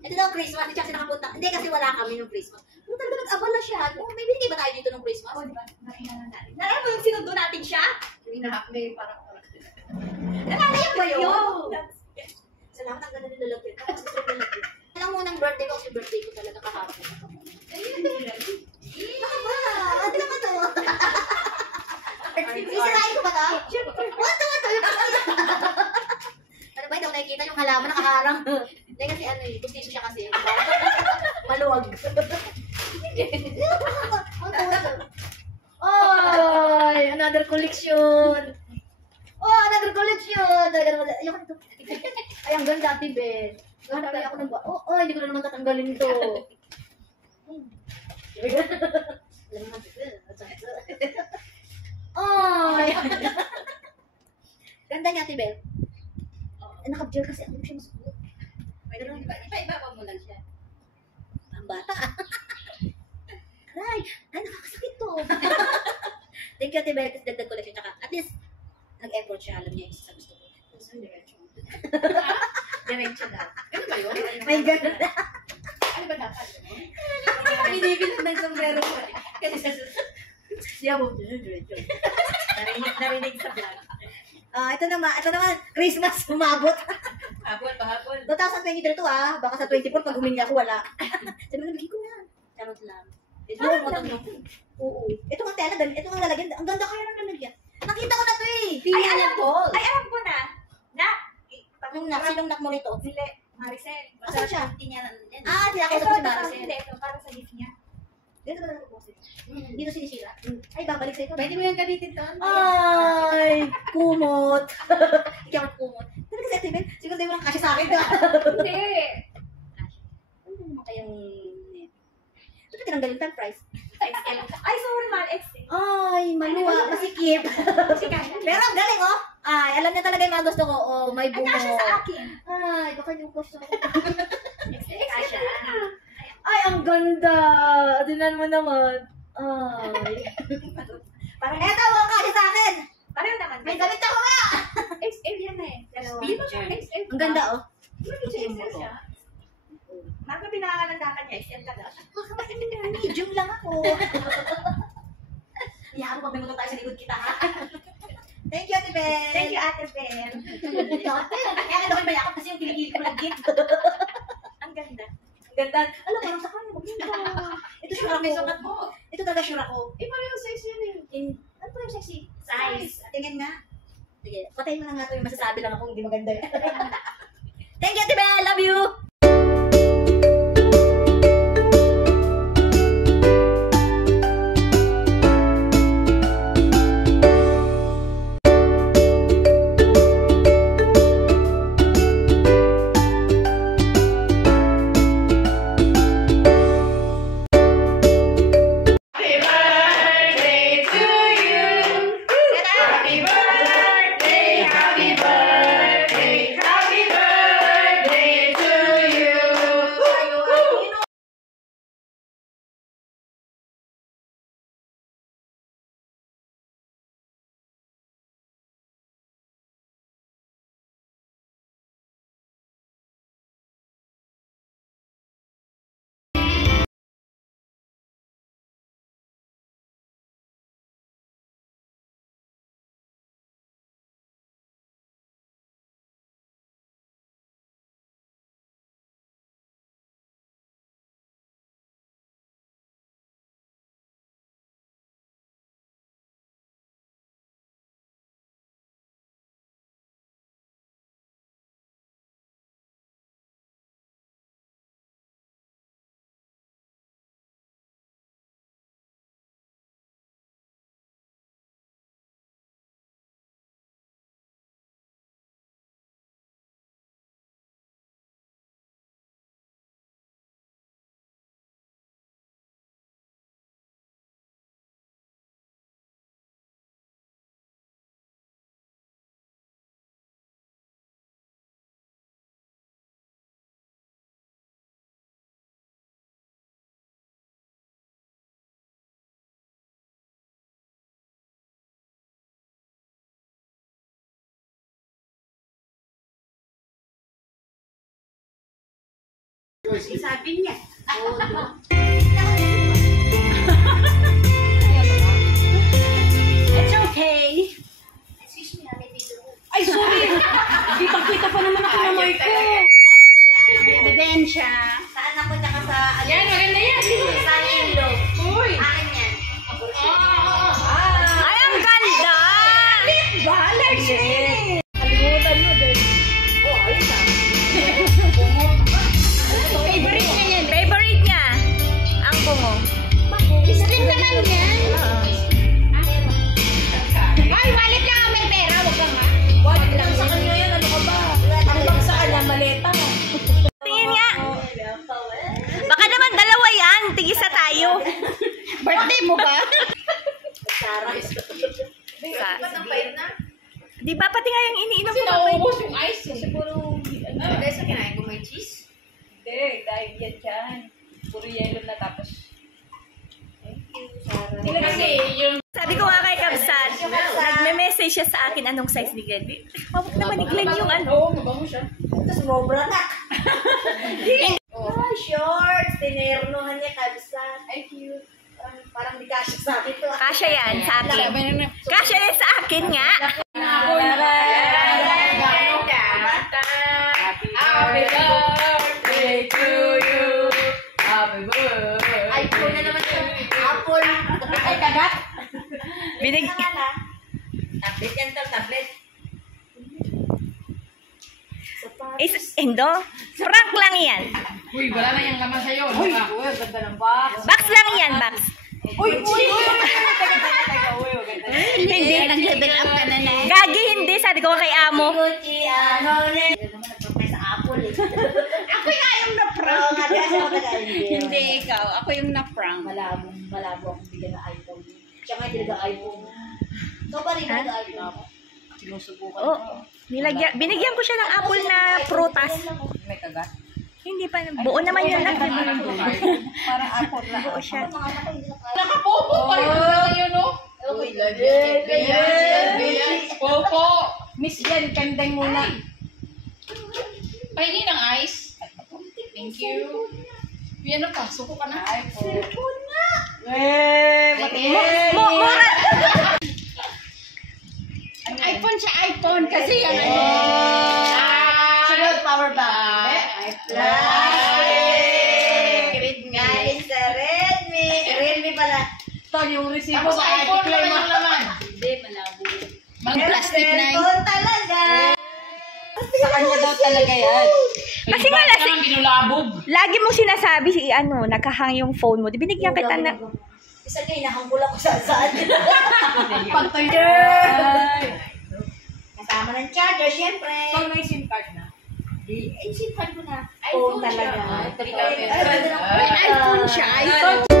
Ito daw Christmas, hindi kasi nakapunta. Hindi kasi wala kami nung Christmas. Pero talaga nag-abala siya. Oh, may binigay ba tayo dito nung Christmas? Oo, diba? Nakailangan natin. Nalala mo yung sinundo natin siya? May parang Nalalayan ba yun? Salamat ang ganda ng lalagyan. Tapos gusto yung lalagyan. Alam mo nang birthday ko, kasi birthday ko talaga kahapon. Baka ba? Ano naman to? Sisirain ko ba ka? What? Ano ba, hindi ako nakikita yung halaman nakaharang. Hindi kasi ano eh, gustiso siya kasi. Maluwag. Oy, another collection. Oh, another collection. Ayoko nito. Ay, ang ganda, Ate Ben. Ganda ako ng ba? Oh, hindi ko na naman tatanggalin ito. Alam mo naman. Oh, ganda niya, Ate Ben. Nakabjel kasi ako siya masuot. Iba mo lang siya. Ang bata. Ay, nakakasakit to. Thank you, Ate Ben. Kasi dagdag collection. Tsaka, at least, nag-effort siya. Alam niya yung sa gusto ko. Diretso daw. Ano ba yun? May gano'n na. Ano ba dapat? Binibilang ng sombrero ko eh. Kasi siya mo. Narinig sa vlog. Ito naman, Christmas, umabot. Hapon. 2023 to baka sa 24 pag humingi ako, wala. Sabi ko, bigay ko na. Charot lang. Oo. Ito nga tela, ito nga lalagyan. Ang ganda kaya ng lalagyan. Nakita ko na to eh. Ay, alam ko na. Sinong nak mo nito? Maricel. Asan siya? Tinyanan yan. Sila ko Ito, sa si Maricel. ito, para sa gift niya. Dito ba nagpuposit? Dito sinisira. Ay, babalik sa ito. Pwede mo yan gamitin to? Ay, kumot. Ikaw ang kumot. Talaga si Ate Ben, siguro di mo lang kasya sa akin ka. Hindi. Ano naman kayang... Ito tinanggal yung price. XL. Ay, sorry, man. XL. Ay, maluwa, masikip. Pero ang galing, oh. Ay, alam niya talaga yung mga gusto ko. Oh, may Ang bungo. kasya sa akin. Ay, baka yung gusto ko. Kasya. Ay, ang ganda. Atinan mo naman. Ay. Parang Eto, ang kasya sa akin. pareho naman. May damit ako nga. XL yan eh. Dalawa. Hindi mo siya XL. Ang ganda, oh. XL siya. Marami pinakalandakan niya. XL talaga. Medium lang ako. Iyan mo, pagbimuto tayo sa likod kita, ha? Thank you, Ate Ben. Thank you, Ate Ben. Kaya ano ko mayakap kasi yung kiligili ko ng gift. Ang ganda. Ang ganda. Alam mo, parang sa kanya, maganda. Ito sure ako. May sukat mo. Ito talaga sure ako. Pareho size yan eh. Ano pa yung sexy? Size. Tingin nga. Sige, patayin mo na nga ito yung masasabi lang ako hindi maganda. Thank you, Ate Ben. Love you. Sabi niya. It's okay. Excuse me, may video ko. Ay, sorry. Kita-kita pa naman ako ng mic ko. Ebidensya. Saan ako tsaka sa... Yan, maganda yan. Sa ilog. Uy. Akin yan. Ay, ang ganda! Balag siya eh. Kalimutan mo din. Oh, ayun ah. Favorite niya yan. Favorite niya? Ang bungo. Slim naman yan. Ay, wallet lang ang may pera. Huwag ka nga. Wag lang sa kanya yan. Ano ka ba? Ang bang sa kanya, maleta mo. Tingin nga. Baka naman dalawa yan. Tigisa tayo. Birthday mo ba? Sarah. Di ba pati nga yung iniinom ko? Naubos yung ice. Siguro, dahil sa kinain ko may cheese? Hindi, dahil yan dyan. Puro yellow na tapos. Kasi yung... Sabi ko nga kay Kabsat, nagme-message siya sa akin anong size ni Glenn. Hawak naman ni Glenn yung ano. Oo, mabango siya. Tapos mobra na. Oh, shorts. Tinernohan niya, kabsat. Ay, cute. Parang di kasya sa akin to. Kasya yan sa akin. Kasya yan sa akin nga. Happy birthday to you. Happy birthday. iPhone na naman yun. Apple. Ay, kagat. Binig... Tablet yan to, tablet. Indo, prank lang yan. Uy, wala na yung laman sa'yo. Uy, ganda ng box. Box lang yan, box. Uy, Hindi. nag-level up ka na na. Gagi, hindi. Sabi ko kay amo. Gucci, ano rin. Nagpapay sa Apple eh. Ako yung na-prank. Oo, nga, kasi ako taga-hindi. Hindi ikaw, ako yung na-prank. Malabo akong bigyan ng iPhone. Siya nga hindi nag-iPhone. Ikaw ba rin nag-iPhone? Sinusubukan Oh, binigyan ko siya ng apple na prutas. May kagat. Hindi pa. Buo naman yun lang. Para apple lang. Buo siya. Nakapopo pa rin lang yun, no? Uy, Popo. Miss yan, kandang muna. Pahingi ng ice. Thank you. Yan na pa, suko ka na. cellphone nga. Mura. iPhone siya, iPhone. Kasi yan. Sunod, power bank. Galing sa Redmi. Redmi pala. Ito, yung resibo sa iPhone na yung laman. Hindi, malabo. Mag-plastic na yun. Cellphone talaga. Sa kanya daw talaga yan. Kasi nga lasi, binulabog. lagi mo sinasabi nakahang yung phone mo. Di binigyan kita na. Isa niya, inahangkul ako saan. Pagtoy. Kasama ng charger, syempre. Pag may SIM card na. Eh, SIM card ko na. iPhone Phone talaga. siya. Ay, iPhone siya, iPhone.